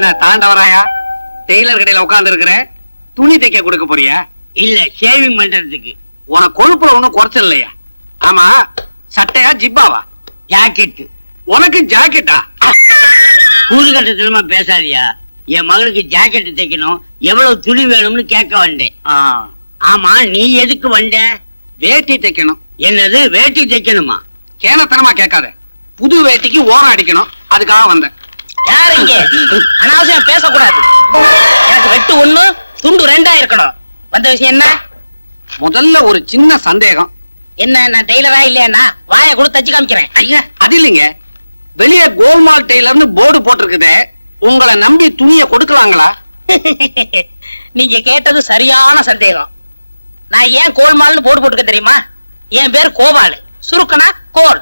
என்ன தாண்டவராயா? டெய்லர் கடையில உட்கார்ந்து இருக்கிற, துணி தைக்க கொடுக்க போறியா? இல்ல, ஷேவிங் பண்றதுக்கு. உனக்கு கொழுப்புல ஒண்ணும் குறைச்சல் இல்லையா? ஆமா, சட்டையா ஜிப்பாவா? ஜாக்கெட். உனக்கு ஜாக்கெட்டா? கூறுகட்டத்திலுமா பேசாதியா. என் மகளுக்கு ஜாக்கெட் தைக்கணும், எவ்வளவு துணி வேணும்னு கேட்க வந்தேன். ஆமா, நீ எதுக்கு வந்த? வேட்டி தைக்கணும். என்னது, வேட்டி தைக்கணுமா? கேனத்தனமா கேட்காத. புது வேட்டிக்கு ஓரம் அடிக்கணும், அதுக்காக வந்தேன். யார் இங்க? அனாவசியம் பேசக்கூடாது. எனக்கு வெட்டு 1 துண்டு 2 இருக்கணும். வந்த விஷயம் என்ன? முதல்ல ஒரு சின்ன சந்தேகம். என்ன, நான் டெய்லரா இல்லையா? வாயை கூட தச்சு காமிக்கிறேன். ஐயா, அது இல்லைங்க. வெளியே கோல்மால் டெய்லர்னு போர்டு போட்டிருக்குதே, உங்களை நம்பி துணியை கொடுக்கலாங்களா? நீங்க கேட்டது சரியான சந்தேகம். நான் ஏன் கோல்மால்னு போர்டு போட்டுக்க தெரியுமா? என் பேர் கோபாலு, சுருக்கனா கோல்.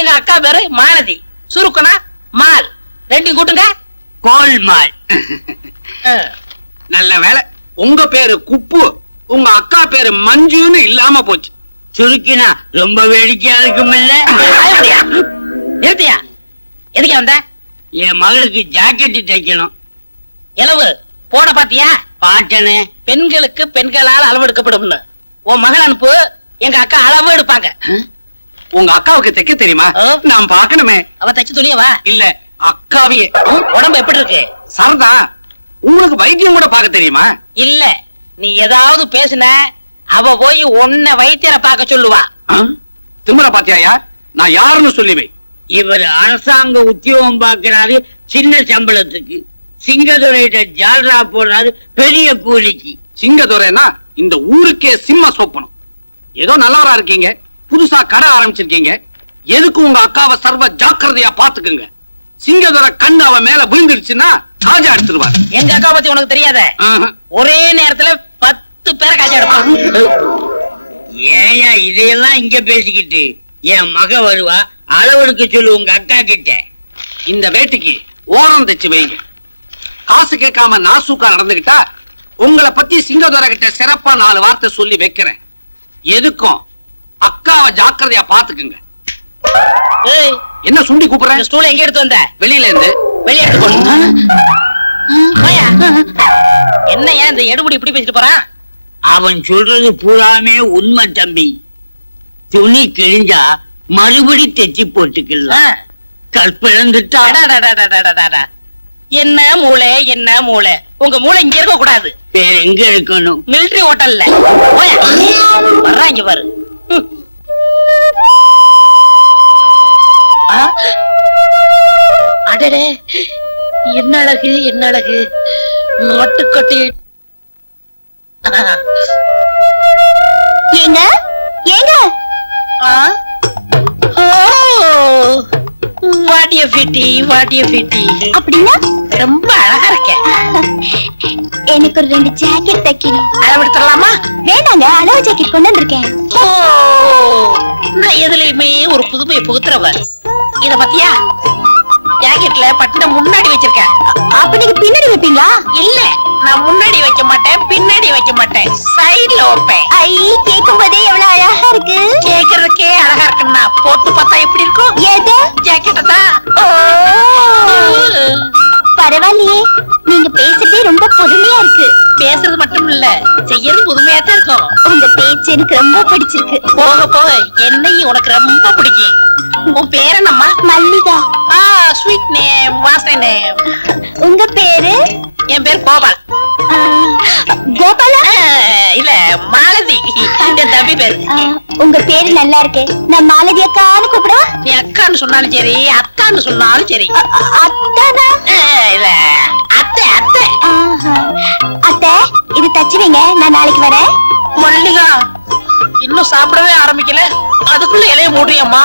எங்க அக்கா பேரு மாலதி, சுருக்கனா மால். ரெண்டையும் கூட்டுங்க, கோல்மால். நல்ல வேலை, உங்க பேரு குப்பு, உங்க அக்கா பேரு மஞ்சுன்னு இல்லாம போச்சு. சுருக்கினா ரொம்ப வேடிக்கையா இருக்கும் இல்ல? நிறுத்தியா? எதுக்கு வந்த? என் மகளுக்கு ஜாக்கெட் தைக்கணும். எளவு போன பாத்தியா? பாட்டனே. பெண்களுக்கு பெண்களால் அளவு எடுக்கப்படும். உன் மகள் அனுப்பு, எங்க அக்கா அளவு எடுப்பாங்க. உங்க அக்காவுக்கு தைக்க தெரியுமா? நான் பாக்கணுமே. அவ தச்சு துணியவா? இல்ல, அக்காவியே. உடம்பு எப்படி இருக்கு? சரதா, உங்களுக்கு வைத்தியம் கூட பார்க்க தெரியுமா? இல்ல, நீ ஏதாவது பேசுன அவ போய் உன்னை வைத்தியரை பார்க்க சொல்லுவா. திமிர பாத்தியாயா? நான் யாருன்னு சொல்லிவை. இவர் அரசாங்க உத்தியோகம் பார்க்கிறாரு, சின்ன சம்பளத்துக்கு. சிங்கதுரையிட்ட ஜால்ரா போடுறாரு, பெரிய கூலிக்கு. சிங்கதுரைனா இந்த ஊருக்கே சிம்ம சொப்பனம். ஏதோ நல்லவரா இருக்கீங்க, புதுசா கடை ஆரம்பிச்சிருக்கீங்க. எதுக்கு உங்க அக்காவை சர்வ ஜாக்கிரதையா பாத்துக்குங்க. சிங்கதுரை கண்ணு அவ மேல விழுந்துருச்சுன்னா காஜா எடுத்துருவார். எங்க அக்கா பத்தி உனக்கு தெரியாத? ஒரே நேரத்துல 10 பேரை காஜா எடுப்பாங்க. ஏயா இதையெல்லாம் இங்க பேசிக்கிட்டு? என் மக வருவா, அளவெடுக்க சொல்லு உங்க அக்கா கிட்ட. இந்த வேட்டிக்கு ஓரம் தைச்சு வைங்க. காசு கேட்காம நாசூக்கா நடந்துகிட்டா உங்களை பத்தி சிங்கதுரை கிட்ட சிறப்பா 4 வார்த்தை சொல்லி வைக்கிறேன். எதுக்கும் அக்காவை ஜாக்கிரதையா பாத்துக்குங்க. என்ன சுண்டி கூப்பிடுற? ஸ்டூல் எங்க எடுத்து வந்த? வெளியில இருந்து. வெளியே எடுத்து போடு. என்ன ஏன் இந்த எடுபடி இப்படி பேசிட்டு போறான்? அவன் சொல்றது பூராமே உண்மை தம்பி. துணி கிழிஞ்சா மறுபடி தைச்சு போட்டுக்கலாம். கற்பிழந்துட்டா. என்ன மூளை, என்ன மூளை? உங்க மூளை இங்க இருக்க கூடாது. வேற எங்க இருக்கணும்? மிலிட்டரி ஹோட்டல்ல. வர்றாங்க பாரு. அடடே, என்ன அழகு, என்ன அழகு! நாட்டுக்கட்டி. ஏங்க ஏங்க, வாட்டிய பிட்டி, வாட்டிய பிட்டி. அப்படின்னா ரொம்ப அழகா இருக்க. எனக்கு ஒரு 2 ஜாக்கெட் தைக்கணும். அளவெடுத்துடலாமா? வேணாங்க, அளவு ஜாக்கெட் கொண்டு வந்திருக்கேன். நான் எதுலயுமே ஒரு புதுமையை புகுத்துறவ. இத பத்தியா? ஜாக்கெட்ல பட்டனை முன்னாடி வச்சிருக்கேன். அப்ப நீங்க பின்னாடி வைப்பீங்களா? இல்ல, நான் முன்னாடி வைக்க மாட்டேன், பின்னாடி வைக்க மாட்டேன், சைடுல வைப்பேன். ஐ, கேட்கும் போதே எவ்வளவு அழகா இருக்கு. கேக்குறதுக்கே அழகா இருக்குன்னா போட்டு பார்த்தா எப்படி இருக்கும்? எது? ஜாக்கெட்ட தான். பரவாயில்லையே, நீங்க பேசுறதே ரொம்ப புதுமையா இருக்கு. பேசுறது மட்டும் இல்ல, செய்யறது புதுமையா தான் இருக்கும். உங்க பேச்சு எனக்கு ரொம்ப பிடிச்சிருக்கு. போக போக என்னையும் உனக்கு ரொம்ப பிடிக்கும். உன் பேர் என்னம்மா? மல்லிகா. ஸ்வீட் நேம், வாசனை நேம். உங்க பேரு? என் பேர் கோபால். கோபாலா? இல்ல, மாலதி. என் தம்பி பேரு. உங்க பேரு நல்லா இருக்கு. நான் மாலதி அக்கான்னு கூப்பிடவா? நீ அக்கான்னு சொன்னாலும் சரி, அத்தான்னு சொன்னாலும் சரி. அத்தானா? இல்ல, அத்தை, அத்தை. அத்தை, இது தச்சு வைங்க, நான் நாளைக்கு வரேன். மல்லிகா, இன்னும் சாப்பிடவே ஆரம்பிக்கல, அதுக்குள்ள இலைய மூடுறியம்மா.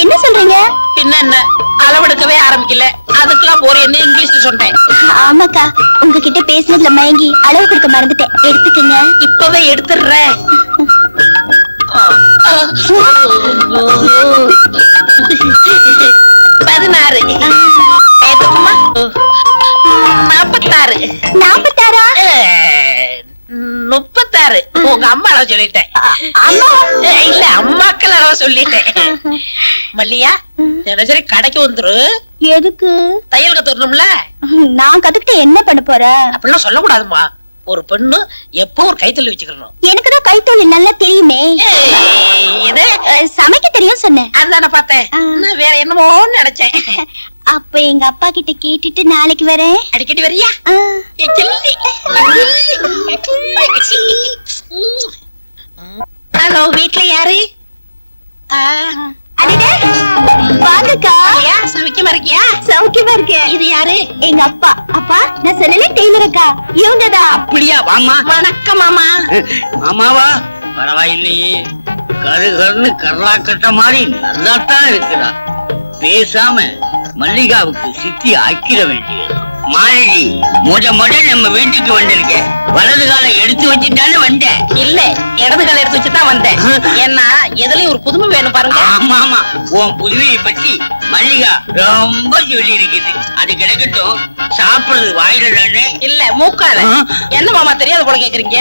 என்ன சொல்றீங்க? பின்ன என்ன, அளவெடுக்கவே ஆரம்பிக்கல, அதுக்கெல்லாம் போறேன்னு இங்கிலீஷ்ல சொன்னேன். ஆமாக்கா, உங்ககிட்ட பேசுனதுல மயங்கி அளவு கொடுக்க மறந்துட்டேன். எடுத்துக்கங்க. இப்பவே எடுத்துடுறேன். 16. ஏத்துக்குமா? 46. 46? 36. உங்க அம்மா அளவு சொல்லிட்டேன். இல்ல, அம்மாக்கள் அளவு சொல்லிட்டேன். மல்லியா, தினசரி கடைக்கு வந்துரு. எதுக்கு? தையல் கத்துக்கணும்ல. நான் கத்துக்கிட்டு என்ன பண்ண போறேன்? அப்படிலாம் சொல்லக்கூடாதுமா. ஒரு பெண்ணு எப்போ ஒரு கைத்தொழில் வச்சுக்கணும். எனக்குதான் கைத்தொழில் நல்லா தெரியுமே. இது சமைக்க தெரியும் சொன்னேன். அதுதானே பார்த்தேன். நான் வேற என்னமோ நினைச்சேன். அப்ப எங்க அப்பா கிட்ட கேட்டுட்டு நாளைக்கு வரேன். அடிக்கடி வரியா? ஹலோ, வீட்ல யாரு? வாங்கக்கா. சமைக்கமா இருக்கியா? சௌக்கியமா இருக்கேன். இது யாரு? எங்க அப்பா. அப்பா, நான் சொல்லல டெய்லர் அக்கா. இவங்கதான். அப்படியா? வாமா. வணக்கம் மாமா. மாமாவா? பரவாயில்லையே, கருகருன்னு கர்ரா கட்ட மாதிரி நல்லாத்தான் இருக்குடா. பேசாம மல்லிகாவுக்கு சித்தி ஆக்கிட வேண்டியது. மாலதி, முத நம்ம வீட்டுக்கு வந்திருக்கேன். வலது காலை எடுத்து வச்சுட்டாலும் வந்தேன். இல்ல, இடது கால எடுத்து வச்சுதான் வந்தேன். ஏன்னா எதுலயும் ஒரு புதுமை வேணும் பாருங்க. ஆமா ஆமா, உன் புதுமையை பத்தி மல்லிகா ரொம்ப சொல்லி இருக்குது. அது கிடக்கட்டும், சாப்பிடுறது வாயில தானே? இல்ல, மூக்கால. என்ன மாமா தெரியாத போல கேக்குறீங்க?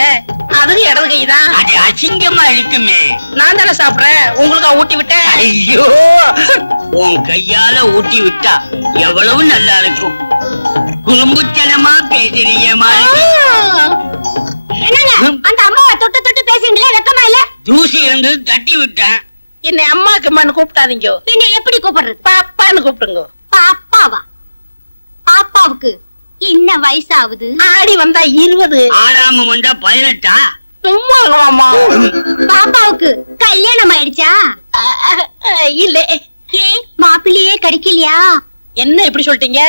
அது இடது கைதான். அது அசிங்கமா இருக்குமே. நான் தானே சாப்பிடுறேன், உங்களுக்கா ஊட்டி விட்டேன். ஐயோ, உன் கையால ஊட்டி விட்டா எவ்வளவு நல்லா இருக்கும். குறும்புத்தனமா பேசுறீங்க மாலதி. அந்த அம்மாவை தொட்டு தொட்டு பேசுறீங்களே, வெக்கமா இல்ல? தூசி இருந்து தட்டி விட்டேன். என்னை அம்மாக்கு அம்மான்னு கூப்பிட்டாதீங்க. பின்ன எப்படி கூப்பிடுறது? பாப்பான்னு கூப்பிடுங்க. பாப்பாவா? பாப்பாவுக்கு என்ன வயசாகுது? ஆடி வந்தா 20. ஆறாம வந்தா 18. சும்மா மாமா. பாப்பாவுக்கு கல்யாணம் ஆயிடுச்சா? இல்ல. மாப்பிள்ளையே கிடைக்கலையா? என்ன இப்படி சொல்லிட்டீங்க?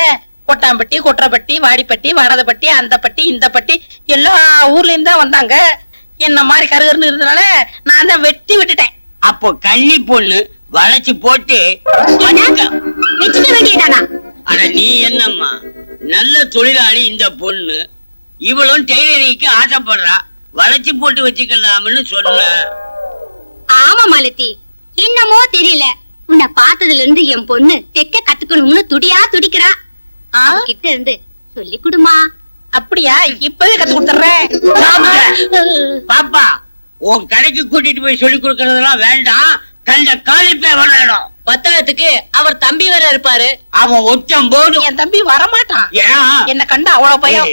கொட்டாம்பட்டி, கொற்றப்பட்டி, வாடிப்பட்டி, வாடதப்பட்டி, அந்த பட்டி, இந்த பட்டி எல்லா ஊர்ல இருந்து தான் வந்தாங்க. என்ன மாதிரி கருகருன்னு இருந்தனால நான் தான் வெட்டி விட்டுட்டேன். அப்போ கன்னி பொண்ணு வளைச்சு போட்டு வச்சுக்க வேண்டியதானா? அட நீ என்னம்மா, நல்ல தொழிலாளி இந்த பொண்ணு. இவளும் டெய்லரிங்க்கு ஆசைப்படுறா, வளைச்சு போட்டு வச்சுக்கலாம்னு சொன்ன. ஆமா மாலதி, என்னமோ தெரியல, உன்னை பார்த்ததுல இருந்து என் பொண்ணு தைக்க கத்துக்கணும்னு துடியா துடிக்கிறா. கிட்ட இருந்து சொல்லி குடுமா. அப்படியா? இப்பவே கத்து கொடுத்துறேன். பாப்பா, உன் கடைக்கு கூட்டிட்டு போய் சொல்லி கொடுக்கறதெல்லாம் வேண்டாம். கண்ட காலிப்பே வரணும். பத்தாயிரத்துக்கு அவர் தம்பி வேற இருப்பாரு. அவன் ஒச்சம் போதும். என் தம்பி வரமாட்டான். ஏன்? என்ன கண்டா அவ்வளவு பயம்.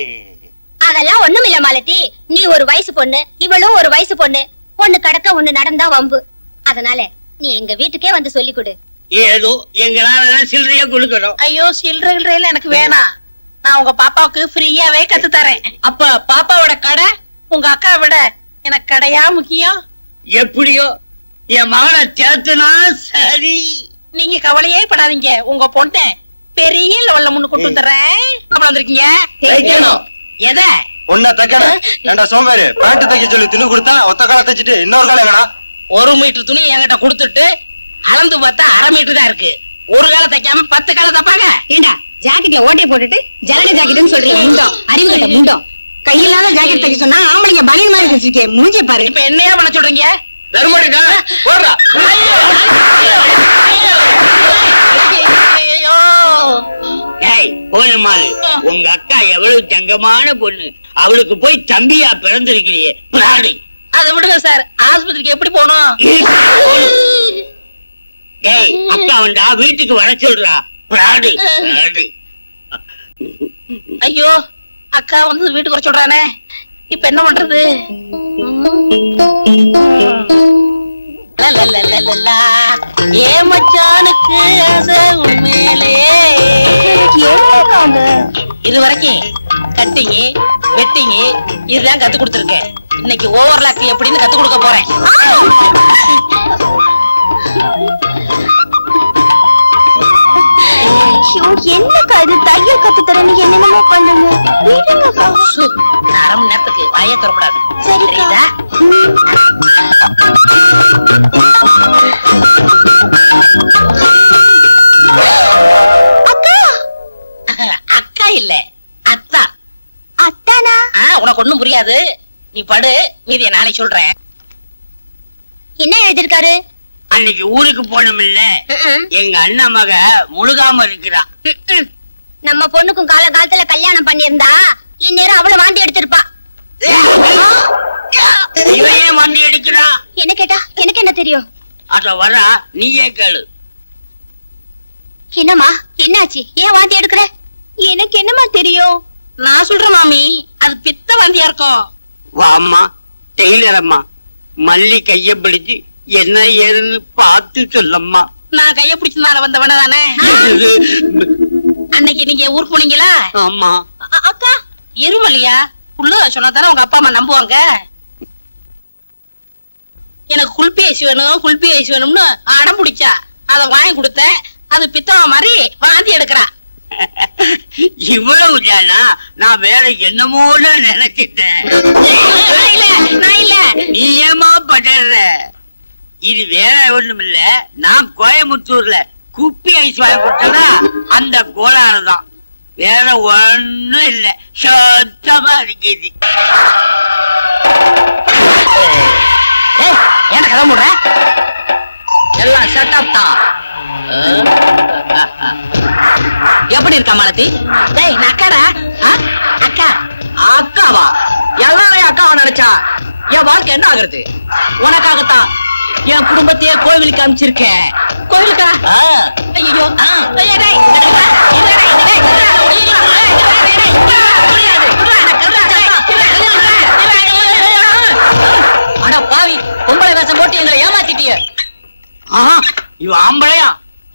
அதெல்லாம் ஒண்ணும் இல்ல மாலதி, நீ ஒரு வயசு பொண்ணு, இவளும் ஒரு வயசு பொண்ணு. ஒண்ணு கடக்க ஒண்ணு நடந்தா வம்பு. அதனால நீ எங்க வீட்டுக்கே வந்து சொல்லி கொடு. ஏதோ எங்களால சில்லறையா கொடுக்கணும். ஐயோ, சில்லறையில எனக்கு வேணாம். நான் உங்க பாப்பாவுக்கு ஃப்ரீயாவே கத்து தரேன். அப்ப பாப்பாவோட கடை உங்க அக்கா விட எனக்கு கடையா முக்கியம்? எப்படியோ என் மகனை சேர்த்துனா சரி. நீங்க கவலையே படாதீங்க, உங்க பொண்ணை பெரிய லெவல்ல முன்னு கொண்டு வந்துடுறேன். அப்புறம் வந்திருக்கீங்க எத ஒன்ன தைக்கணும். ஏண்டா சோம்பேறி, பேண்ட் தைக்க சொல்லி துணி கொடுத்தா ஒத்த காலை தைச்சிட்டு இன்னொரு காலை எங்கடா? 1 மீட்டர் துணி என்கிட்ட கொடுத்துட்டு அளந்து பார்த்தா 1/2 மீட்டர் தான் இருக்கு. ஒரு காலை தைக்காம 10 காலை தப்பாங்க. ஏண்டா ஜாக்கெட்ல ஓட்டை போட்டுட்டு ஜலட ஜாக்கெட்னு சொல்றீங்க? முண்டம், அறிவுகட்ட முண்டம். கையில்லாத ஜாக்கெட் தைக்க சொன்னா ஆம்பளைங்க பனியன் மாதிரி தைச்சிருக்கே, மூஞ்சி பாரு. இப்ப என்னையா பண்ண சொல்றீங்க? தர்மடிடா போடுறா. ஐயோ, ஏய் கோலமாலு, உங்க அக்கா எவ்வளவு தங்கமான பொண்ணு. அவளுக்கு போய் தம்பியா பிறந்திருக்கிறியே, பிராடி. அதை விடுங்க சார், ஆஸ்பத்திரிக்கு எப்படி போகணும்? ஏய், அக்கா வந்தா வீட்டுக்கு வர சொல்றா, பிராடி பிராடி. ஐயோ, அக்கா வந்து வீட்டுக்கு வர சொல்றானே, இப்ப என்ன பண்றது? ஏ மச்சானுக்கு ஆசை உண்மையிலே. இது வரைக்கும் கட்டிங், வெட்டிங் இதுதான் கத்து கொடுத்துருக்கேன். இன்னைக்கு ஓவர்லாக் எப்படின்னு கத்து கொடுக்க போறேன். என்னக்கா இது, தையல் கத்து தரேன்னு என்னென்னமோ பண்றீங்க. விடுங்கக்கா. 1/2 மணி நேரத்துக்கு வாயே தரக்கூடாது, சரிக்கா. தெரியுதா? அக்கா. அக்கா இல்ல, அத்தா. அத்தானா? உனக்கு ஒண்ணும் புரியாது, நீ படு, மீதிய நாளைக்கு சொல்றேன். என்ன எழுதிருக்காரு? அன்னைக்கு ஊருக்கு போனோம்ல, எங்க அண்ணன் மக முழுகாம இருக்கிறா. நம்ம பொண்ணுக்கும் காலகாலத்துல கல்யாணம் பண்ணியிருந்தா இந்நேரம் அவளை வாந்தி எடுத்திருப்பா. இவையே வண்டி எடுக்கிறா. என்ன கேட்டா எனக்கு என்ன தெரியும்? அத வரா, நீயே கேளு. என்னம்மா என்னாச்சு? ஏன் வாந்தி எடுக்கிற? எனக்கு என்னம்மா தெரியும்? நான் சொல்றேன் மாமி, அது பித்த வாந்தியா இருக்கும். வாம்மா டெய்லர் அம்மா, மல்லி கைய பிடிச்சு என்ன ஏதுன்னு பார்த்து சொல்லம்மா. நான் கைய பிடிச்சதுனால வந்தவன தானே. அன்னைக்கு நீங்க ஊருக்கு போனீங்களா? ஆமா. அக்கா எருமல்லையா புள்ள சொன்னா தானே உங்க அப்பா அம்மா நம்புவாங்க. எனக்கு குல்பி ஐஸ் வேணும், குல்பி ஐஸ் வேணும்னு அடம் பிடிச்சா, அதை வாங்கி கொடுத்தேன். அது பித்தவா மாதிரி வாந்தி எடுக்கிறா. இவ்வளவு தானா? நான் வேற என்னமோன்னு நினைச்சிட்டேன். நான் இல்ல. நீ ஏமா படுற? இது வேற ஒண்ணும் இல்ல, நான் கோயம்புத்தூர்ல குப்பி ஐஸ் வாங்கி கொடுத்ததா அந்த கோளாறு தான், வேற ஒண்ணும் இல்ல. சுத்தமா இருக்குது. ஏன் கதை முடுற? எல்லாம் செட்டப் தான். எப்படி இருக்கா மாலதி? டேய் நக்கடா. அக்கா அக்காவா? எல்லாரையும் அக்காவா நினைச்சா என் வாழ்க்கை என்ன ஆகுறது? உனக்காகத்தான் என் குடும்பத்தையே கோவிலுக்கு அனுப்பிச்சிருக்கேன். கோவிலுக்கா? ஐயோ அட பாவி, பொம்பளை வேஷம் போட்டு எங்களை ஏமாத்திட்டிய. இவ ஆம்பளையா?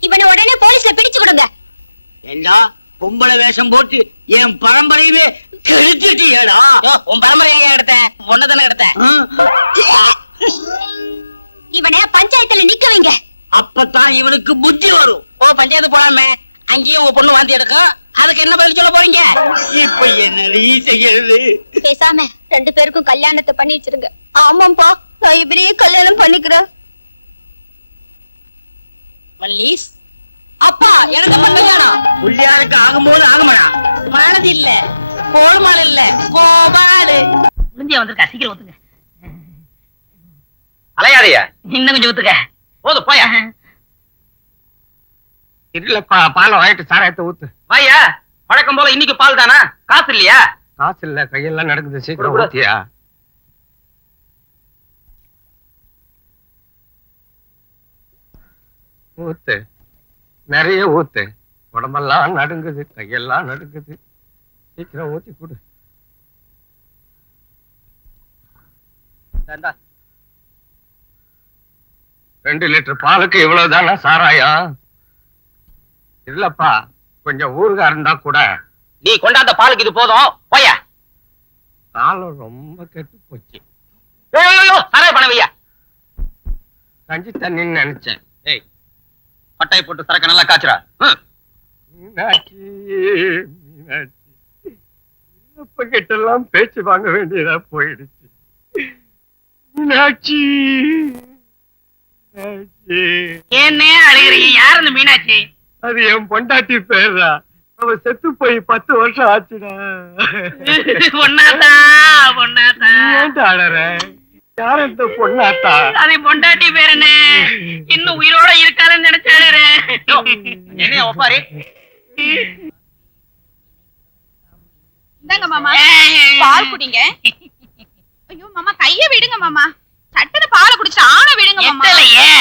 இவனை உடனே போலீஸ்ல பிடிச்சு கொடுங்க. ஏண்டா பொம்பளை வேஷம் போட்டு என் பரம்பரையவே கெடுத்துட்டியடா. உன் பரம்பரையை எடுத்தேன், ஒன்னதானே எடுத்தேன். இவனை பஞ்சாயத்துல நிக்க வைங்க. அப்பதான் இவனுக்கு புத்தி வரும். ஓ பஞ்சாயத்து போலாமே, அங்கேயும் உன் பொண்ணு வாந்தி எடுக்கும். அதுக்கு என்ன பதில் சொல்ல போறீங்க? இப்ப என்னடி செய்யறது? பேசாம 2 பேருக்கும் கல்யாணத்தை பண்ணி வச்சிருங்க. ஆமாப்பா, நான் இவரையே கல்யாணம் பண்ணிக்கிறேன். மல்லீஸ் அப்பா, எனக்கு அப்ப கல்யாணம். புள்ளியாருக்கு ஆகும்போது ஆகுமாடா. மானது இல்ல, கோல்மால் இல்ல, கோபாலு. முடிஞ்சியா வந்திருக்கா, சீக்கிரம் ஊத்துங்க. அலையாதையா, இன்னும் கொஞ்சம் ஊத்துக்க. போதும் போயா. இல்லப்பா, பாலை வாங்கிட்டு சாராயத்தை ஊத்து. வாயா, வழக்கம் போல இன்னைக்கு பால் தானா? காசு இல்லையா? காசு இல்ல, கையெல்லாம் நடக்குது, சீக்கிரம் கொடு. ஊத்தியா. ஊத்து, நிறைய ஊத்து. உடம்பெல்லாம் நடுங்குது, கையெல்லாம் நடுங்குது, சீக்கிரம் ஊத்தி கொடு. 2 லிட்டர் பாலுக்கு இவ்வளவுதானா சாராயம்? இல்லப்பா, கொஞ்சம் ஊறுகா இருந்தா கூட. நீ கொண்டாந்த பாலுக்கு இது போதும், போயா. காலம் ரொம்ப கெட்டு போச்சு. சராய் பணவையா, கஞ்சி தண்ணின்னு நினைச்சேன். ஏய் பட்டாய் போட்டு சரக்கு நல்லா காய்ச்சுறா. மீனாட்சி, மீனாட்சி, அப்ப கிட்ட எல்லாம் பேச்சு வாங்க வேண்டியதா போயிடுச்சு. மீனாட்சி, மீனாட்சி. என்ன அழுகிறீங்க? யார் அந்த மீனாட்சி? அது என் பொண்டாட்டி பேர்தா. அவ செத்து போய் 10 வருஷம் ஆச்சுடா. பொண்ணாத்தா, பொண்ணாத்தா. ஏன்டா அழற? யார் இந்த பொண்ணாத்தா? அது பொண்டாட்டி பேர் என்ன? இன்னும் உயிரோட இருக்காருன்னு நினைச்சாரு. என்ன ஒப்பாரி? இந்தாங்க மாமா, பால் குடிங்க. ஐயோ மாமா, கைய விடுங்க மாமா. சட்டன பாலை குடிச்சு ஆன விடுங்க மாமா. எட்டலையே.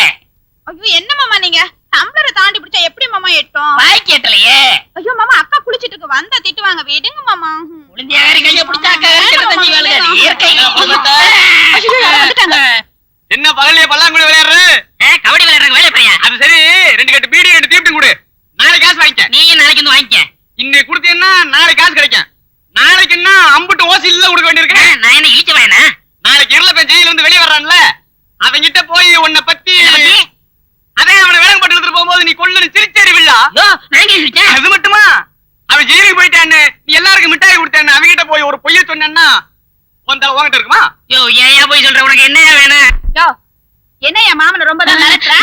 ஐயோ என்ன மாமா நீங்க டம்ளரை தாண்டி பிடிச்சா எப்படி மாமா எட்டும்? வாய்க்கு எட்டலையே. ஐயோ மாமா, அக்கா குளிச்சிட்டு இருக்கு, வந்தா திட்டுவாங்க, விடுங்க மாமா. உளுந்தியாரி கைய பிடிச்சா இயற்கை. ஐயோ, யாரோ வந்துட்டாங்க. என்ன பகல்லையே பல்லாங்குழி விளையாடுற? கபடி விளையாடுற வேலை பையா. அது சரி, 2 கட்டு பீடி 2 தீப்டும் கொடு. நாளைக்கு காசு வாங்கிக்க. நீ நாளைக்கு வந்து வாங்கிக்க. இன்னைக்கு கொடுத்தீங்கன்னா நாளைக்கு காசு கிடைக்கும். நாளைக்குன்னா அம்புட்டு ஓசி இல்ல கொடுக்க வேண்டியிருக்கு. நான் என்ன இழிச்ச பையனா? நாளைக்கு இருளப்பன் ஜெயில வந்து வெளியே வர்றான்ல, அவங்கிட்ட போய் உன்னை பத்தி அதான் அவனை வேலை பட்டு எடுத்துட்டு போகும்போது நீ கொள்ளுன்னு சிரிச்சறிவில்லா. நான் கேட்டேன். அது மட்டுமா, அவன் ஜெயிலுக்கு போயிட்டான்னு நீ எல்லாருக்கும் மிட்டாய் கொடுத்தான்னு அவங்கிட்ட போய் ஒரு பொய்ய சொன்னா உன்கிட்ட இருக்குமா? யோ ஏன் போய் சொல்ற? உனக்கு என்ன வேணும்? யோ, என்ன என் மாமன் ரொம்ப தான் நினைக்கிற?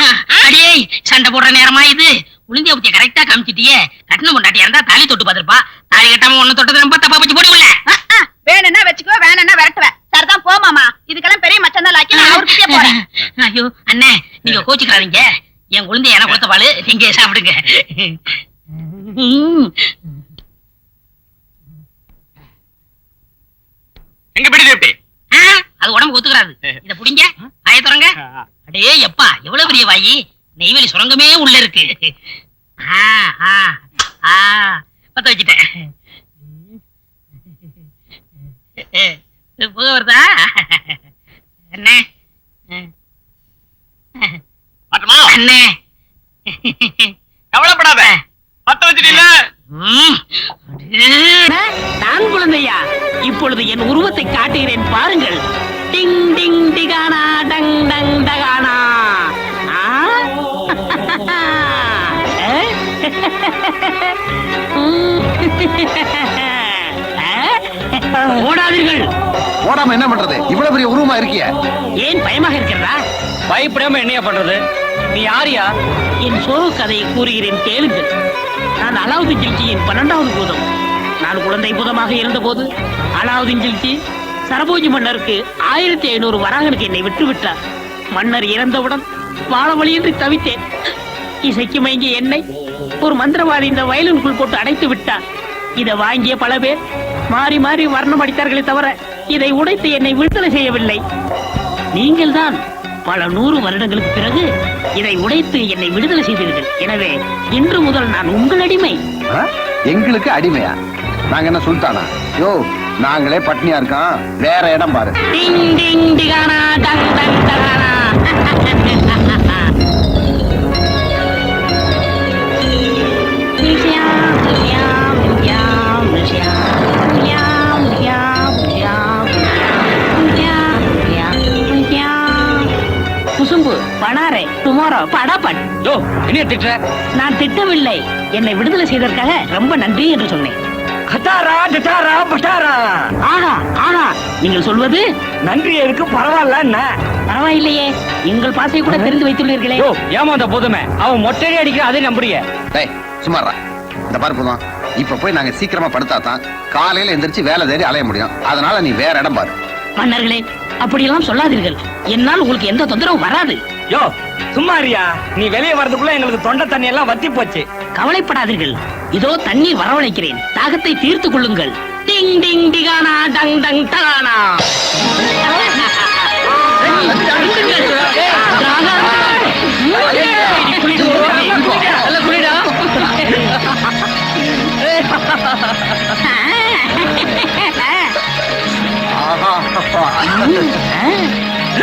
அடியே, சண்டை போடுற நேரமா இது? உளுந்திய பத்திய கரெக்டா காமிச்சிட்டியே. கட்டின பொண்டாட்டியா இருந்தா தாலி தொட்டு பாத்துருப்பா. தாலி கட்டாம ஒண்ணு தொட்டது ரொம்ப தப்பா வச்சு போடுவில்ல. வேணும்னா வச்சுக்கோ, வேணும்னா விரட்டுவேன். சரிதான், போ மாமா. இதுக்கெல்லாம் பெரிய மச்சம் தான் லாக்கி, நான் அவர்கிட்டயே போறேன். ஐயோ அண்ணே, நீங்க கோச்சுக்கிறாதீங்க. என் குழந்தைய எனக்கு கொடுத்த பாலு நீங்க சாப்பிடுங்க. எங்க பிடி எப்படி? அது உடம்பு ஒத்துக்கிறாது. இத புடிங்க, வாயை திறங்க. அடே எப்பா, எவ்வளவு பெரிய வாயி! நெய்வேலி சுரங்கமே உள்ள இருக்கு. பத்த வச்சுட்டேன். புகை வருதா அண்ணே? அண்ணே கவலைப்படாத, பத்த வச்சுட்டீங்க. நான் குழந்தையா, இப்பொழுது என் உருவத்தை காட்டுகிறேன் பாருங்கள். டிங் டிங் டிகானா டங் டங் டகானா. ஓடாதீர்கள். ஓடாம என்ன பண்றது? இவ்வளவு பெரிய உருவமா இருக்கிய. ஏன் பயமாக இருக்கிறதா? பயப்படாம என்னையா பண்றது? நீ யாரியா? என் சோக கதையை கூறுகிறேன் கேளுங்கள். நான் அலாவுதீன் கில்ஜியின் 12வது பூதம். நான் குழந்தை பூதமாக இருந்தபோது அலாவுதீன் கில்ஜி சரபோஜி மன்னருக்கு 1500 வராகனுக்கு என்னை விட்டு விட்டார். மன்னர் இறந்தவுடன் வாழ வழியின்றி தவித்தேன். இசைக்கு மயங்கிய என்னை ஒரு மந்திரவாதி இந்த வயலுக்குள் போட்டு அடைத்து விட்டார். இதை வாங்கிய பல பேர் மாறி மாறி வர்ணம் அடித்தார்களே தவிர இதை உடைத்து என்னை விடுதலை செய்யவில்லை. நீங்கள் தான் பல 100 வருடங்களுக்கு பிறகு இதை உடைத்து என்னை விடுதலை செய்தீர்கள். எனவே இன்று முதல் நான் உங்கள் அடிமை. எங்களுக்கு அடிமையா? நாங்க என்ன சுல்தானா? யோ, நாங்களே பட்னியா இருக்கோம், வேற இடம் பாரு. டிங் டிங் டிகானா டங் டங் டகானா. குசும்பு பணாரே டுமாரோ படாபட். என்ன திட்டுற? நான் திட்டவில்லை. என்னை விடுதலை செய்ததற்காக ரொம்ப நன்றி என்று சொன்னேன். கட்டாரா டட்டாரா பட்டாரா. ஆஹா ஆஹா, நீங்கள் சொல்வது நன்றி இருக்கு, பரவாயில்ல. என்ன பரவாயில்லையே, எங்கள் பாசை கூட தெரிந்து வைத்துள்ளீர்களே. ஏமாந்த போதுமே அவன் மொட்டையே அடிக்கிற, அதே நம்புறிய? டேய் சும்மாறா. இந்த பாரு போதும், இப்ப போய் நாங்க சீக்கிரமா படுத்தாதான் காலையில எந்திரிச்சு வேலை தேடி அலைய முடியும். அதனால நீ வேற இடம் பாரு. மன்னர்களே, அப்படியெல்லாம் சொல்லாதீர்கள். என்னால் உங்களுக்கு எந்த தொந்தரவும் வராது. யோ சும்மாரியா, நீ வெளியே வரதுக்குள்ள எங்களுக்கு தொண்டை தண்ணி எல்லாம் வத்தி போச்சு. கவலைப்படாதீர்கள், இதோ தண்ணீர் வரவழைக்கிறேன். தாகத்தை தீர்த்து கொள்ளுங்கள். டிங் டிங் டிகானா டங் டங் டகானா.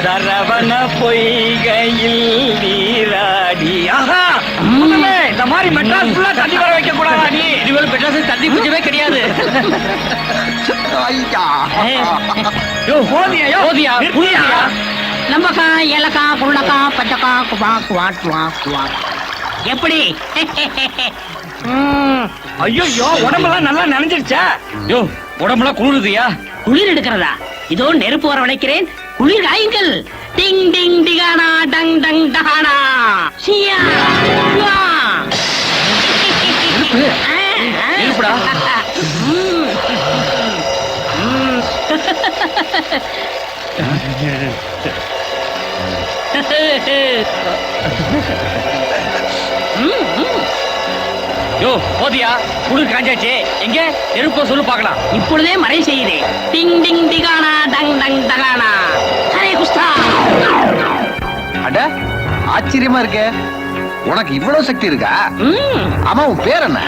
சரவண பொய்கையில் நீராடி. ஆஹா, இந்த மாதிரி மெட்ராஸ் ஃபுல்லா தண்ணி வர வைக்க கூடாதா நீ? இதுவரை மெட்ராஸ் தண்ணி பிடிச்சவே கிடையாது. யோ போதியா, யோ போதியா, நிறுத்தியா? லம்பக்கா ஏலக்கா குருடக்கா பச்சக்கா குபா குவா குவா குவா. எப்படி? ஐயோ உடம்பெல்லாம் நல்லா நனைஞ்சிருச்சா? யோ, உடம்புலாம் குளிருதியா? குளிர் எடுக்கிறதா? இதோ நெருப்பு வரவழைக்கிறேன். குளிர் காயுங்கள். டிங் டிங் டிகானா டங் டங் டகானா. சியா வா. இருப்புடா. யோ போதியா, குளிர் காஞ்சாச்சு. எங்க நெருப்ப சொல்லு பார்க்கலாம். இப்பொழுதே மறை செய்கிறேன். டிங் டிங் டிகானா டங் டங் டகானா. அரே குஸ்தா. அட ஆச்சரியமா இருக்கே, உனக்கு இவ்வளவு சக்தி இருக்கா? ஆமா, உன் பேர் என்ன?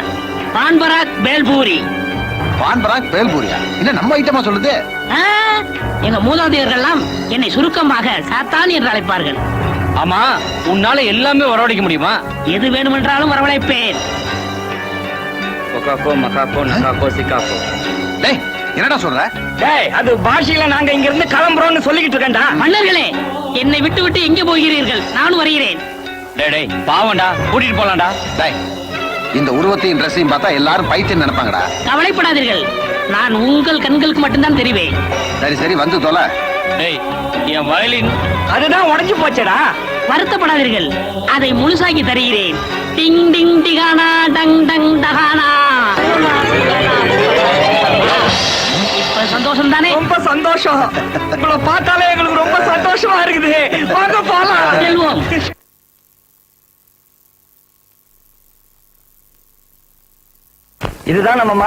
பான்பராக் பேல்பூரி. பான்பராக் பேல்பூரியா? என்ன நம்ம ஐட்டமா சொல்லுது? ஆ, எங்க மூதாதையர்கள்லாம் என்னை சுருக்கமாக சாத்தான் என்று அழைப்பார்கள். ஆமா, உன்னால எல்லாமே வரவழைக்க முடியுமா? எது வேணுமென்றாலும் வரவழைப்பேன். கொக்காக்கோ மக்காக்கோ நக்காக்கோ சிக்காக்கோ. டேய், என்னடா சொல்ற? டேய், அது பாஷையில நாங்க இங்க இருந்து கிளம்புறோம்னு சொல்லிக்கிட்டு இருக்கேன்டா. மன்னர்களே, என்னை விட்டு விட்டு எங்கே போகிறீர்கள்? நானும் வருகிறேன். டேய் பாவண்டா, கூட்டிட்டு போலாம்டா. டேய், இந்த உருவத்தையும் ட்ரெஸ்ஸையும் பார்த்தா எல்லாரும் பைத்தியம் நினைப்பாங்கடா. கவலைப்படாதீர்கள், நான் உங்கள் கண்களுக்கு மட்டும்தான் தெரிவேன். சரி சரி, வந்து தொலை. டேய், என் வயலின் அதுதான் உடைஞ்சு போச்சடா. வருத்தப்படாதீர்கள், அதை முழுசாக்கி தருகிறேன். டிங் டிங் டிகானா டங் டங் டகானா. இப்ப சந்தோஷம் தானே? ரொம்ப சந்தோஷம். உங்களை பார்த்தாலே எங்களுக்கு ரொம்ப சந்தோஷமா இருக்குது. வாங்க போலாம். செல்வோம். இதுதான் நம்ம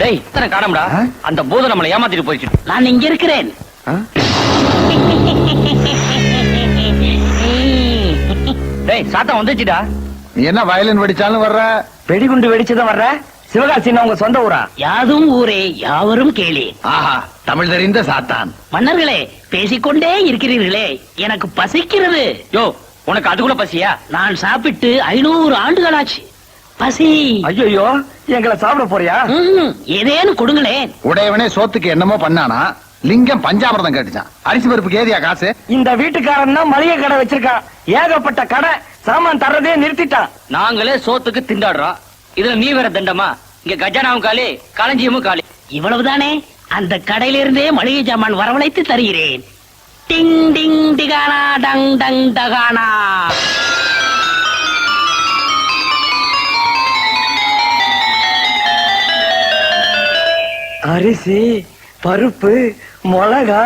டேய், இத்தனை காணம்டா. அந்த பூதம் நம்மளை ஏமாத்திட்டு போயிடுச்சு. நான் இங்க இருக்கிறேன். டேய், சாத்தம் வந்துச்சுடா. நீ என்ன வயலின் வெடிச்சாலும் வர்ற? வெடிகுண்டு வெடிச்சுதான் வர்ற? சிவகாசி உங்க சொந்த ஊரா? யாதும் ஊரே யாவரும் கேளே. ஆஹா, தமிழ் தெரிந்த சாத்தான். மன்னர்களே, பேசிக்கொண்டே இருக்கிறீர்களே, எனக்கு பசிக்கிறது. யோ, உனக்கு அதுக்குள்ள பசியா? நான் சாப்பிட்டு 500 ஆண்டுகள் ஆச்சு. பசி. ஐயோ, எங்களை சாப்பிட போறியா? ஏதேனும் கொடுங்களேன். உடையவனே சோத்துக்கு என்னமோ பண்ணானா, லிங்கம் பஞ்சாமிரதம் கேட்டுச்சான். அரிசி பருப்புக்கு ஏதியா காசு? இந்த வீட்டுக்காரன் தான் மளிகை கடை வச்சிருக்கான். ஏகப்பட்ட கடை, சாமான் தர்றதே நிறுத்திட்டான். நாங்களே சோத்துக்கு திண்டாடுறோம், இதுல நீ வேற தண்டமா? இங்க கஜானாவும் காலி, களஞ்சியமும் காலி. இவ்வளவுதானே? அந்த கடையிலிருந்தே மளிகை சாமான் வரவழைத்து தருகிறேன். டிங் டிங் டிகானா டங் டங் டகானா. அரிசி, பருப்பு, மிளகா,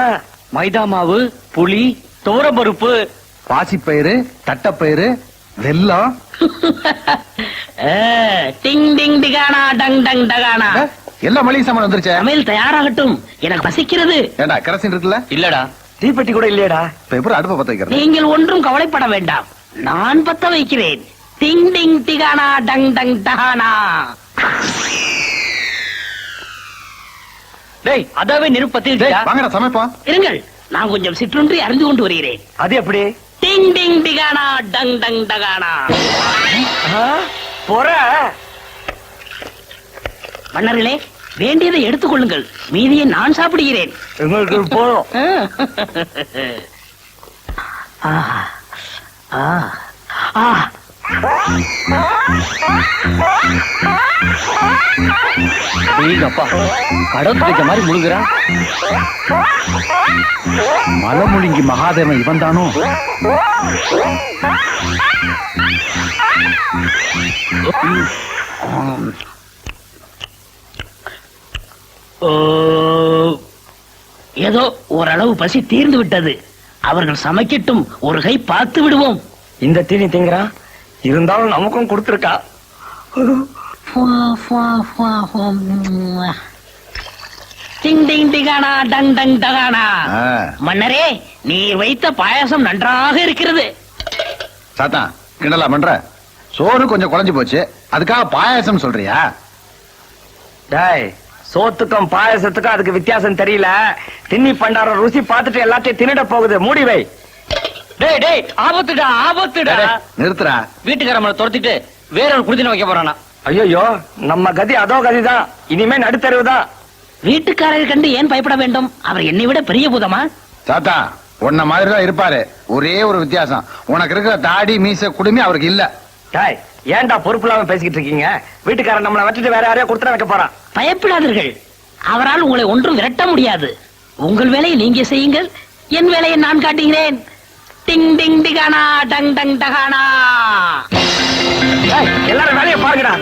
மைதா மாவு, புளி, துவரம்பருப்பு, பாசிப்பயிறு, தட்டப்பயிறு, வெல்லம். டிங் டிங் டிகானா டங் டங் டகானா. எல்லா மளிகை சாமான் வந்துருச்சே. சமையல் தயாராகட்டும், எனக்கு பசிக்கிறது. ஏண்டா கரசின் இருக்குல்ல? இல்லடா. தீப்பெட்டி கூட இல்லையடா. இப்ப எப்படி அடுப்பை பத்த வைக்கிறது? நீங்கள் ஒன்றும் கவலைப்பட வேண்டாம், நான் பத்த வைக்கிறேன். டிங் டிங் டிகானா டங் டங் டகானா. டேய், அதாவே நெருப்பத்தில் வாங்கடா சமைப்போம். இருங்கள், நான் கொஞ்சம் சிற்றுண்டி அறிந்து கொண்டு வருகிறேன். அது எப்படி? டிங் டிங் டிகானா டங் டங் டகானா. போற மன்னர்களே, வேண்டியதை எடுத்துக் கொள்ளுங்கள், மீதியை நான் சாப்பிடுகிறேன். எங்களுக்கு போதும். ஆ, ஆ, ஆ. கடவுள் மாதிரி முழுங்குறான். மலமுழுங்கி மகாதேவன் இவன் தானோ? ஏதோ ஓரளவு பசி தீர்ந்து விட்டது. அவர்கள் சமைக்கட்டும், ஒரு கை பார்த்து விடுவோம். இந்த தீனி திங்கிறான், இருந்தாலும் நமக்கும் கொடுத்துருக்கா. டிங் டிங் டிகானா டங் டங் டகானா. ஆ. மன்னரே, நீர் வைத்த பாயாசம் நன்றாக இருக்கிறது. சாத்தான் கிண்டலா பண்ற? சோறு கொஞ்சம் குழஞ்சு போச்சு, அதுக்காக பாயாசம் சொல்றியா? டேய், சோத்துக்கும் பாயசத்துக்கும் அதுக்கு வித்தியாசம் தெரியல. திண்ணி பண்டார ருசி பார்த்துட்டு எல்லாத்தையும் தின்னுட போகுது. மூடி வை. டேய் டேய், ஆபத்துடா ஆபத்துடா. நிறுத்துறா. வீட்டுக்காரம்மளை துரத்திட்டு வேற ஒரு குடிதின வைக்க போறானா? ஐயோ, நம்ம கதி அதோ கதிதான். இனிமே நடுத்தருவுதான். வீட்டுக்காரரை கண்டு ஏன் பயப்பட வேண்டும்? அவர் என்னை விட பெரிய பூதமா? சாத்தா உன்ன மாதிரிதான் இருப்பாரு, ஒரே ஒரு வித்தியாசம், உனக்கு இருக்கிற தாடி மீச குடுமி அவருக்கு இல்ல. டேய், ஏன்டா பொறுப்பு இல்லாம பேசிக்கிட்டு இருக்கீங்க? வீட்டுக்காரன் நம்மளை வச்சுட்டு வேற யாரையா கொடுத்துட வைக்க போறான். பயப்படாதீர்கள், அவரால் உங்களை ஒன்றும் விரட்ட முடியாது. உங்கள் வேலையை நீங்க செய்யுங்கள், என் வேலையை நான் காட்டுகிறேன். டிங் டிங் டிகானா டங் டங் டகானா. டேய், எல்லாரும் வேலையை பாருங்கடா.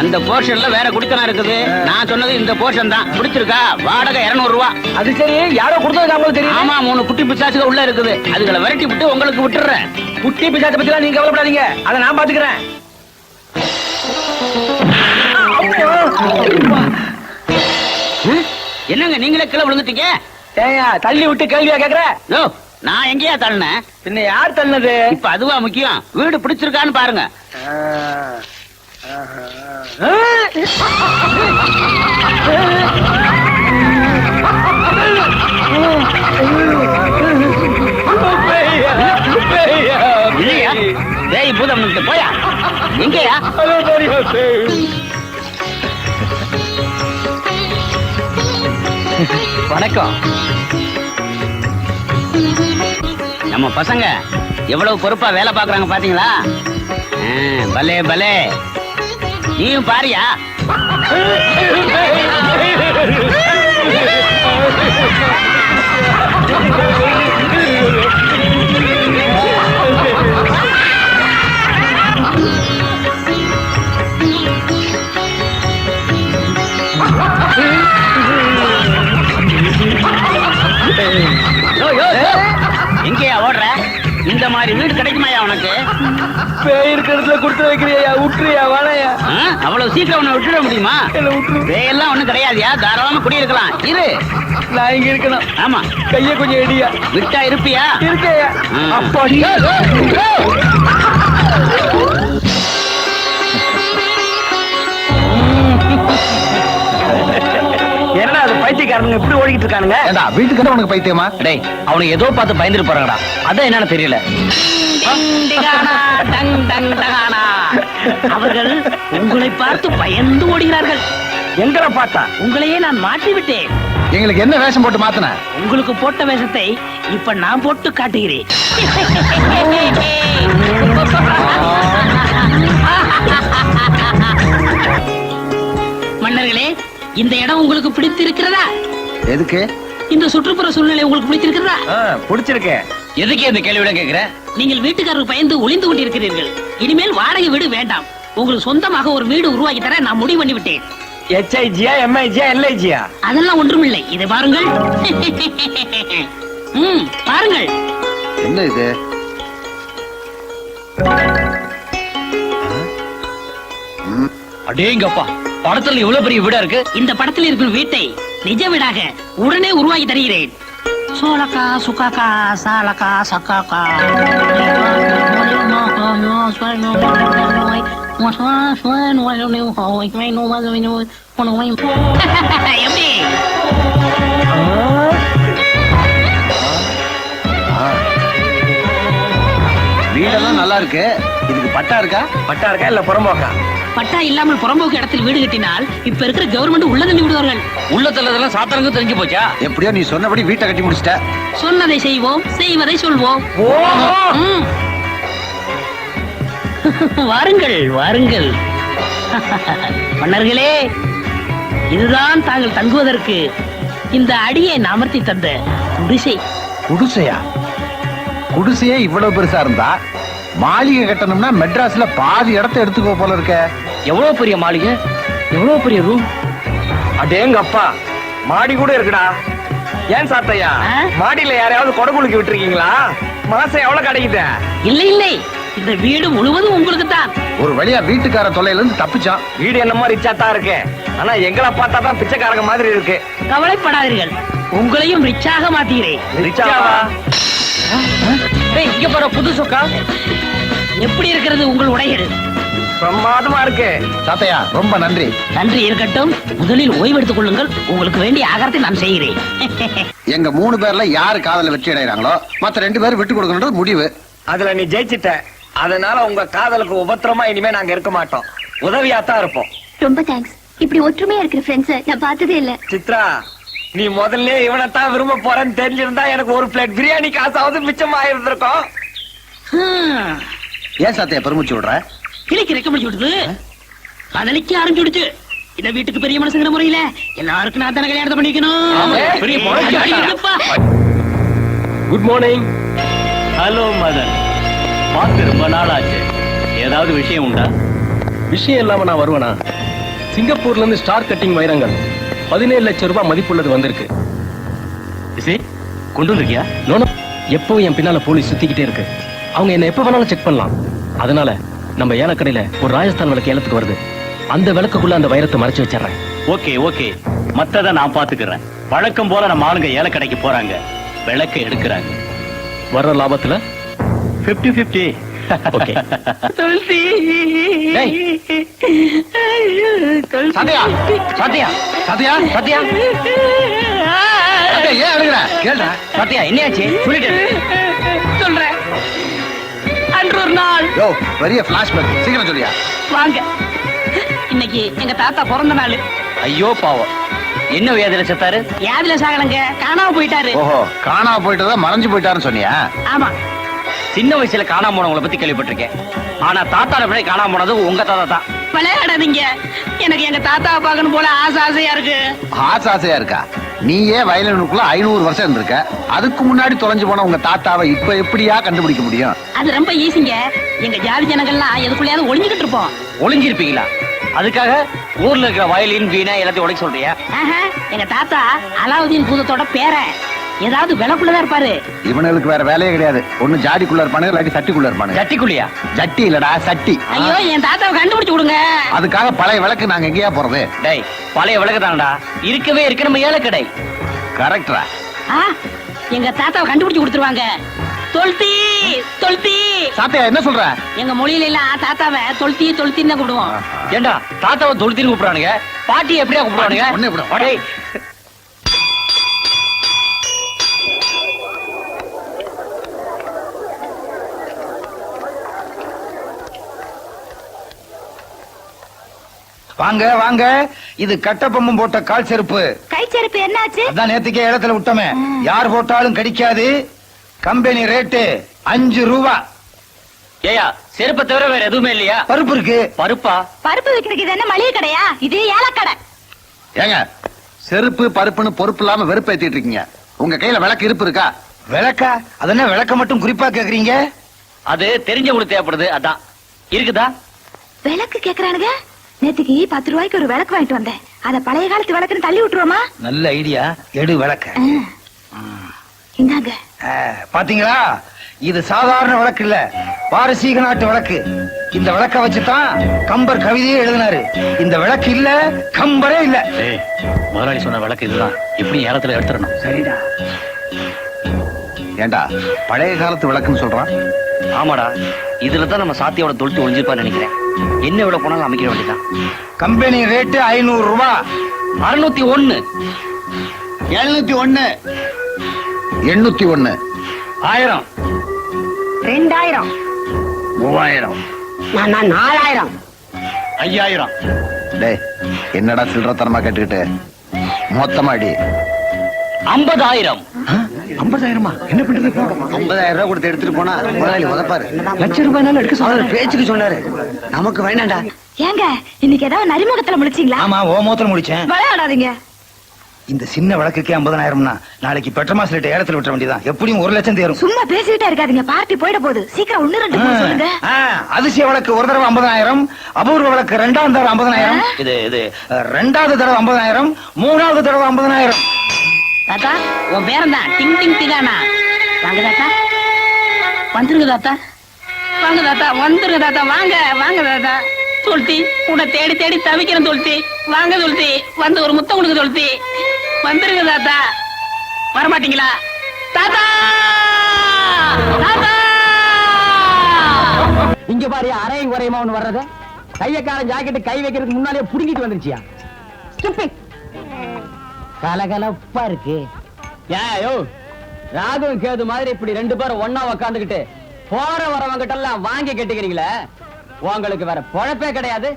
அந்த போர்ஷன்ல வேற குடித்தனம் இருக்குது. நான் சொன்னது இந்த போர்ஷன் தான். பிடிச்சிருக்கா? வாடகை 200 ரூபா. அது சரி, யாரோ கொடுத்தது உங்களுக்கு தெரியும்? ஆமா, 3 குட்டி பிசாசுக உள்ள இருக்குது. அதுகளை விரட்டி விட்டு உங்களுக்கு விட்டுறேன். குட்டி பிசாசை பத்தி எல்லாம் நீங்க கவலைப்படாதீங்க, அதை நான் பாத்துக்கிறேன். என்னங்க நீங்களே கீழே விழுந்துட்டீங்க? ஏயா, தள்ளி விட்டு கேள்வியா கேக்குற? யோ, நான் எங்கேயா தள்ளினேன்? பின்ன யார் தள்ளினது? இப்ப அதுவா முக்கியம்? வீடு பிடிச்சிருக்கான்னு பாருங்க. இல்லையா? டேய் பூதம், போயா எங்கயா? வணக்கம். நம்ம பசங்க எவ்வளவு பொறுப்பா வேலை பாக்குறாங்க பாத்தீங்களா? பலே பலே. நீயும் பாரியா? எங்கேயா ஓடுற? இந்த மாதிரி வீடு கிடைக்குமாயா உனக்கு? பேய் இருக்கிறதுல கொடுத்து வைக்கிறியா? விட்டுறியா? வாழையா? அவ்வளவு சீக்கிரம் உன்னை விட்டுட முடியுமா? பேயெல்லாம் ஒண்ணும் கிடையாதுயா, தாராளமா குடியிருக்கலாம். இரு, நான் இங்க இருக்கணும். ஆமா, கைய கொஞ்சம் எடியா. விட்டா இருப்பியா? இருக்கையா? அப்படி என்னடா அது பைத்தியக்காரனுங்க இப்படி ஓடிக்கிட்டு இருக்கானுங்க? ஏண்டா வீட்டுக்கு உனக்கு பைத்தியமா? டேய், அவனுக்கு ஏதோ பார்த்து பயந்துட்டு போறாங்கடா. அதான் என்னன்னு தெரியல. அவர்கள் உங்களை பார்த்து பயந்து ஓடுகிறார்கள். எங்களை பார்த்தா? உங்களையே நான் மாட்டி விட்டேன். எங்களுக்கு என்ன வேஷம் போட்டு மாத்தின? உங்களுக்கு போட்ட வேஷத்தை இப்ப நான் போட்டு காட்டுகிறேன். மன்னர்களே, இந்த இடம் உங்களுக்கு பிடித்திருக்கிறதா? எதுக்கு? இந்த சுற்றுப்புற சூழ்நிலை உங்களுக்கு பிடித்திருக்கிறதா? பிடிச்சிருக்கு. எதுக்கு இந்த கேள்வியோட கேக்குற? நீங்கள் வீட்டுக்காரருக்கு பயந்து ஒளிந்து கொண்டிருக்கிறீர்கள். இனிமேல் வாடகை வீடு வேண்டாம். உங்களுக்கு சொந்தமாக ஒரு வீடு உருவாக்கி தர நான் முடிவு பண்ணி விட்டேன். HIGயா, MIGயா, LIGயா? அதெல்லாம் ஒன்றுமில்லை. இதை பாருங்கள். பாருங்கள். என்ன இது? அடேங்கப்பா, படத்துல இவ்வளவு பெரிய வீடா இருக்கு. இந்த படத்தில் இருக்கும் வீட்டை நிஜ வீடாக உடனே உருவாக்கி தருகிறேன். சோலக்கா சுக்காக்கா சாலக்கா சக்காக்கா. எப்படி? வீடெல்லாம் நல்லா இருக்கு. இதுக்கு பட்டா இருக்கா? பட்டா இருக்கா இல்ல புறம்போக்கா? பட்டா இல்லாமல் புறம்போக்கு இடத்தில் வீடு கட்டினால் இப்ப இருக்கிற கவர்மெண்ட் உள்ள தள்ளி விடுவார்கள். உள்ளத்துல சாத்திரங்க தெரிஞ்சு போச்சா? எப்படியோ நீ சொன்னபடி வீட்டை கட்டி முடிச்சிட்ட. சொன்னதை செய்வோம், செய்வதை சொல்வோம். ம். வாருங்கள் வாருங்கள். மன்னர்களே, இதுதான் தாங்கள் தங்குவதற்கு இந்த அடியை அமர்த்தி தந்த குடிசை. குடிசையா? குடிசையே இவ்வளவு பெருசா இருந்தா மாளிகை கட்டணும்னா மெட்ராஸ்ல பாதி இடத்தை எடுத்துக்கோ போல இருக்க. எவ்வளவு பெரிய மாளிகை, எவ்வளவு பெரிய ரூம். அடேங்கப்பா, மாடி கூட இருக்குடா. ஏன் சாத்தையா, மாடியில யாரையாவது கொடை குலுக்கி விட்டுருக்கீங்களா? மாசம் எவ்வளவு கிடைக்குது? இல்லை இல்லை, இந்த வீடு முழுவதும் உங்களுக்கு தான். ஒரு வழியா வீட்டுக்கார தொல்லையில இருந்து தப்பிச்சான். வீடு என்னமோ ரிச்சா தான் இருக்கு, ஆனா எங்களை பார்த்தா தான் பிச்சைக்காரங்க மாதிரி இருக்கு. கவலைப்படாதீர்கள், உங்களையும் ரிச்சாக மாத்துகிறேன். ரிச்சாவா? இங்க பாரு, புது சொக்கா. எப்படி இருக்கிறது உங்கள் உடைகள்? பிரமாதமா இருக்கு. சாத்தையா, ரொம்ப நன்றி. நன்றி இருக்கட்டும். முதலில் ஓய்வெடுத்துக் கொள்ளுங்கள். உங்களுக்கு வேண்டிய ஆகாரத்தை நான் செய்கிறேன். எங்க 3 பேர்ல யாரு காதல வெற்றி அடைகிறாங்களோ மத்த 2 பேரும் விட்டு கொடுக்கணும்ன்றது முடிவு. அதுல நீ ஜெயிச்சிட்ட. அதனால உங்க காதலுக்கு உபத்திரமா இனிமே நாங்க இருக்க மாட்டோம். உதவியாத்தான் இருப்போம். ரொம்ப தேங்க்ஸ். இப்படி ஒற்றுமையா இருக்கிற ஃப்ரெண்ட்ஸ் நான் பார்த்ததே இல்ல. சித்ரா, நீ முதல்ல இவனைத்தான் விரும்ப போறேன்னு தெரிஞ்சிருந்தா எனக்கு ஒரு பிளேட் பிரியாணி காசாவது மிச்சம் ஆயிருந்திருக்கும். ஏன் சாத்தையா பெருமிச்சு விடுற? கிளிக்கு ரெக்க முடிச்சு விடுது, காதலிக்க ஆரம்பிச்சுடுச்சு. இந்த வீட்டுக்கு பெரிய மனசுங்கிற முறையில எல்லாருக்கும் நான் தானே கல்யாணத்தை பண்ணிக்கணும். Good morning. ஹலோ மதன், பார்த்து ரொம்ப நாள் ஆச்சு. ஏதாவது விஷயம் உண்டா? விஷயம் இல்லாம நான் வருவேனா? சிங்கப்பூர்ல இருந்து ஸ்டார் கட்டிங் வைரங்கள் 17 லட்சம் ரூபாய் மதிப்புள்ளது வந்திருக்கு. கொண்டு வந்திருக்கியா? நோனோ, எப்பவும் என் பின்னால போலீஸ் சுத்திக்கிட்டே இருக்கு. அவங்க என்ன எப்ப வேணாலும் செக் பண்ணலாம். அதனால நம்ம ஏலக்கடையில ஒரு ராஜஸ்தான் விளக்கு ஏலத்துக்கு வருது. அந்த விளக்குக்குள்ள அந்த வைரத்தை மறைச்சு வச்சிடறேன். ஓகே ஓகே, மத்தத நான் பாத்துக்கிறேன். வழக்கம் போல நம்ம ஆளுங்க ஏலக்கடைக்கு போறாங்க, விளக்கை எடுக்கிறாங்க. வர்ற லாபத்துல 50-50. ஓகே. சாத்தையா, சாத்தையா, சாத்தையா, சாத்தையா, ஏன் அழுகுற? கேள்ற. சத்யா, என்னையாச்சு சொல்லிட்டு சொல்றேன். அன்று ஒரு நாள். யோ, பெரிய பிளாஷ்பேக், சீக்கிரம் சொல்லியா. வாங்க, இன்னைக்கு எங்க தாத்தா பிறந்த நாள். ஐயோ பாவம், என்ன வியாதியில செத்தாரு? யாதில சாகலங்க, காணாம போயிட்டாரு. ஓஹோ, காணாம போயிட்டதா மறைஞ்சு போயிட்டாருன்னு சொன்னியா? ஆமா, சின்ன வயசுல காணாம போனவங்களை பத்தி கேள்விப்பட்டிருக்கேன். ஆனா தாத்தாட பிள்ளை காணாம போனது உங்க தாத்தா தான். விளையாடாதீங்க. எனக்கு எங்க தாத்தாவை பார்க்கணும் போல ஆசையா இருக்கு. ஆசையா இருக்கா? நீயே வயலினுக்குள்ள 500 வருஷம் இருந்திருக்க. அதுக்கு முன்னாடி தொலைஞ்சு போன உங்க தாத்தாவை இப்ப எப்படியா கண்டுபிடிக்க முடியும்? அது ரொம்ப ஈஸிங்க. எங்க ஜாதி ஜனங்கள்லாம் எதுக்குள்ளயாவது ஒளிஞ்சுக்கிட்டு இருப்போம். ஒளிஞ்சிருப்பீங்களா? அதுக்காக ஊர்ல இருக்கிற வயலின் வீணை எல்லாத்தையும் உடைக்க சொல்றியா? எங்க தாத்தா அலாவுதீன் பூதத்தோட பேரன். ஏதாவது விளக்குள்ளதான் இருப்பாரு. இவனுக்கு வேற வேலையே கிடையாது. ஒண்ணு ஜாடிக்குள்ள இருப்பானுங்க, இல்லாட்டி சட்டிக்குள்ள இருப்பானுங்க. ஜட்டிக்குள்ளியா? ஜட்டி இல்லடா, சட்டி. ஐயோ, என் தாத்தாவை கண்டுபிடிச்சு கொடுங்க. அதுக்காக பழைய விளக்கு நாங்க எங்கேயா போறது? டேய், பழைய விளக்கு தானடா இருக்கவே இருக்கு நம்ம ஏழை கடை. கரெக்டா? எங்க தாத்தாவை கண்டுபிடிச்சு கொடுத்துருவாங்க. தொல்தி தொல்தி. சாத்தையா என்ன சொல்ற? எங்க மொழியில எல்லாம் தாத்தாவை தொல்தி தொல்த்தின்னு தான் கூப்பிடுவோம். ஏண்டா தாத்தாவை தொழுத்தின்னு கூப்பிடுறானுங்க, பாட்டி எப்படியா கூப்பிடுவானுங்க? ஒண்ணே விடு. டேய், வாங்க வாங்க, இது கட்டப்பம்பம் போட்ட கால் செருப்பு. கை செருப்பு என்னாச்சு? அதான் நேத்துக்கே இடத்துல விட்டோமே. யார் போட்டாலும் கடிக்காது. கம்பெனி ரேட்டு 5 ரூபா. ஏயா செருப்பை தவிர வேற எதுவுமே இல்லையா? பருப்பு இருக்கு. பருப்பா? பருப்பு விக்கிறதுக்கு இது என்ன மளிகை கடையா? இது ஏலக்கடை. ஏங்க செருப்பு பருப்புன்னு பொறுப்பு இல்லாம வெறுப்பேத்திட்டு இருக்கீங்க. உங்க கையில விளக்கு இருப்பு இருக்கா? விளக்கா? அதென்ன விளக்க மட்டும் குறிப்பா கேக்குறீங்க? அது தெரிஞ்சவங்களுக்கு தேவைப்படுது, அதான். இருக்குதா? விளக்கு கேக்குறானுங்க. நேத்துக்கு 10 ரூபாய்க்கு ஒரு விளக்கு வாங்கிட்டு வந்தேன். அத பழைய காலத்து விளக்குன்னு தள்ளி விட்டுருவோமா? நல்ல ஐடியா. எடு விளக்க. இந்தாங்க. பாத்தீங்களா, இது சாதாரண விளக்கு இல்ல, பாரசீக நாட்டு விளக்கு. இந்த விளக்க வச்சுதான் கம்பர் கவிதையே எழுதினாரு. இந்த விளக்கு இல்ல, கம்பரே இல்ல. ஏய், முதலாளி சொன்ன விளக்கு இதுதான். எப்படி ஏலத்துல எடுத்துடணும். சரிடா. ஏண்டா பழைய காலத்து விளக்குன்னு சொல்றான்? ஆமாடா, இதுலதான் நம்ம சாத்தியோட தொழுத்து ஒழிஞ்சிருப்பான்னு நினைக்கிறேன். என்ன எவ்வளவு போனாலும் அமைக்கிற வேண்டியதான். கம்பெனி ரேட்டு 500 ரூபா. 601, 701, 801, 1000, 2000, 3000, 4000. 5000. டேய் என்னடா சில்லறத்தனமா கேட்டுக்கிட்டு மொத்தமா அடி. 50000. 50,000? என்ன பண்றது? 50,000 ரூபாய் கொடுத்து எடுத்துட்டு போனா முதலாளி உதப்பாரு. லட்சம் ரூபாய்னால எடுக்க அவர் பேச்சுக்கு சொன்னாரு, நமக்கு வேணாண்டா. ஏங்க இன்னைக்கு ஏதாவது நரிமுகத்துல முடிச்சீங்களா? ஆமா, ஓ மோத்தல முடிச்சேன். விளையாடாதீங்க. இந்த சின்ன விளக்குக்கே 50,000னா நாளைக்கு பெட்ரோமாஸ் லிட்டர் ஏலத்துல விட்ட வேண்டியதான். எப்படியும் 1 லட்சம் தேரும். சும்மா பேசிட்டே இருக்காதீங்க, பார்ட்டி போயிட போகுது. சீக்கிரம் 1 2 3 சொல்லுங்க. அதிசய விளக்கு ஒரு தடவை 50,000, அபூர்வ விளக்கு 2ஆம் தடவை 50,000, இது 2வது தடவை 50,000, 3வது தடவை 50,000. தாத்தா, உன் பேரன் தான் டிங் டிங் டிகானா. வாங்க தாத்தா, வந்துருங்க தாத்தா, வாங்க தாத்தா, வந்துருங்க தாத்தா, வாங்க வாங்க தாத்தா. தொல்தி, உன்னை தேடி தேடி தவிக்கிறேன் தொல்தி. வாங்க தொல்தி, வந்து ஒரு முத்தம் கொடுங்க தொல்தி. வந்துருங்க தாத்தா. வரமாட்டீங்களா தாத்தா? தாத்தா, இங்க பாரு, அரையும் குறையுமா ஒண்ணு வர்றது. கையக்காரன் ஜாக்கெட்டு கை வைக்கிறதுக்கு முன்னாலே புடுங்கிட்டு வந்துருச்சியா? கலகலப்பா இருக்கு. ஏயோ, ராகு கேது மாதிரி இப்படி 2 பேரும் ஒன்னா உக்காந்துக்கிட்டு போற வரவங்கிட்ட எல்லாம் வாங்கி கட்டிக்கிறீங்களே, உங்களுக்கு வேற பொழப்பே கிடையாது.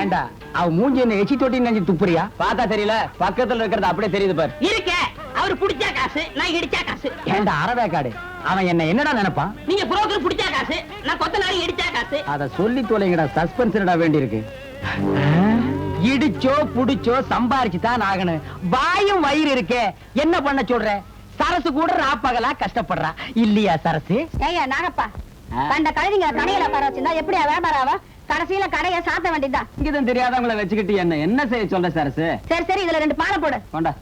ஏண்டா அவ மூஞ்சி என்ன எச்சி தொட்டின்னு நினைச்சு துப்புறியா? பார்த்தா தெரியல, பக்கத்துல இருக்கிறது அப்படியே தெரியுது பாரு. இருக்க அவரு புடிச்சா காசு, நான் இடிச்சா காசு. ஏண்டா அரவேக்காடு, அவன் என்ன என்னடா நினைப்பான்? நீங்க புரோக்கர் புடிச்சா காசு, நான் கொத்தனாரி இடிச்சா காசு. அத சொல்லி தொலைங்கடா, சஸ்பென்ஸ் வேண்டி இருக்கு. இடிச்சோ புடிச்சோ சம்பாரிச்சு தான் ஆகணும். வாயும் வயிறு இருக்கே, என்ன பண்ண சொல்ற? சரசு கூட ராப்பகலா கஷ்டப்படுறா இல்லையா சரசு? ஏங்க நாகப்பா, கண்ட கழுதிங்க கடையில உட்கார வச்சிருந்தா எப்படியா வியாபாரம் ஆகும்? கடைசியில கடையை சாத்த வேண்டியதுதான். இங்கதான் தெரியாதவங்களை வச்சுக்கிட்டு என்ன செய்ய சொல்ற சரசு? சரி சரி, இதுல 2 பாலை போடு. கொண்டா.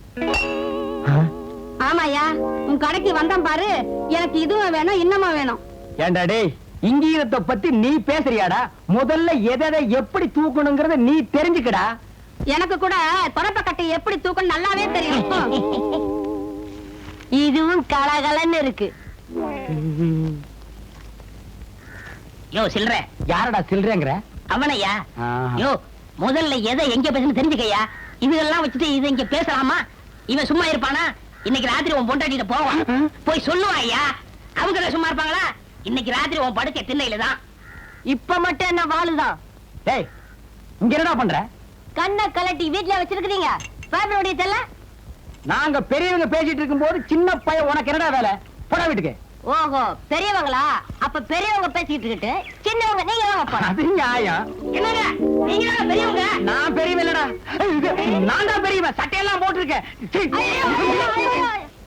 ஆமாயா, உன் கடைக்கு வந்தான் பாரு, எனக்கு இதுவும் வேணும் இன்னமும் வேணும். ஏண்டா டேய், இங்கீதத்தை பத்தி நீ பேசுறியாடா? முதல்ல எதை எப்படி தூக்கணுங்கிறத நீ தெரிஞ்சுக்கடா. எனக்கு கூட தொடப்ப கட்டை எப்படி தூக்கணும் நல்லாவே தெரியும். இதுவும் கலகலன்னு இருக்கு. யோ சில்ற, யாரடா சில்றேங்கிற? அவனையா? யோ முதல்ல எதை எங்க பேசணும் தெரிஞ்சுக்கையா. இதெல்லாம் வச்சுட்டு இது இங்க பேசலாமா? இவன் சும்மா இருப்பானா? இன்னைக்கு ராத்திரி உன் பொண்டாட்டிட்ட போவான், போய் சொல்லுவாயா. அவங்க சும்மா இருப்பாங்களா? இன்னைக்கு ராத்திரி உன் படுக்க திண்ணையில தான். இப்ப மட்டும் என்ன வாழுதான்? டேய், இங்க என்னடா பண்ற? கண்ணை கலட்டி வீட்டுல வச்சிருக்கீங்க. பாப்பனுடைய தெல்ல. நாங்க பெரியவங்க பேசிட்டு இருக்கும்போது சின்ன பையன் உனக்கு என்னடா வேலை? போடா வீட்டுக்கு. ஓஹோ, பெரியவங்களா? அப்ப பெரியவங்க பேசிட்டு இருக்கிட்டு சின்னவங்க நீங்க தான். அது நியாயம். என்னங்க நீங்க தான் பெரியவங்க? நான் பெரியவன் இல்லடா, நான் தான் பெரியவன். சட்டையெல்லாம் போட்டிருக்கேன்.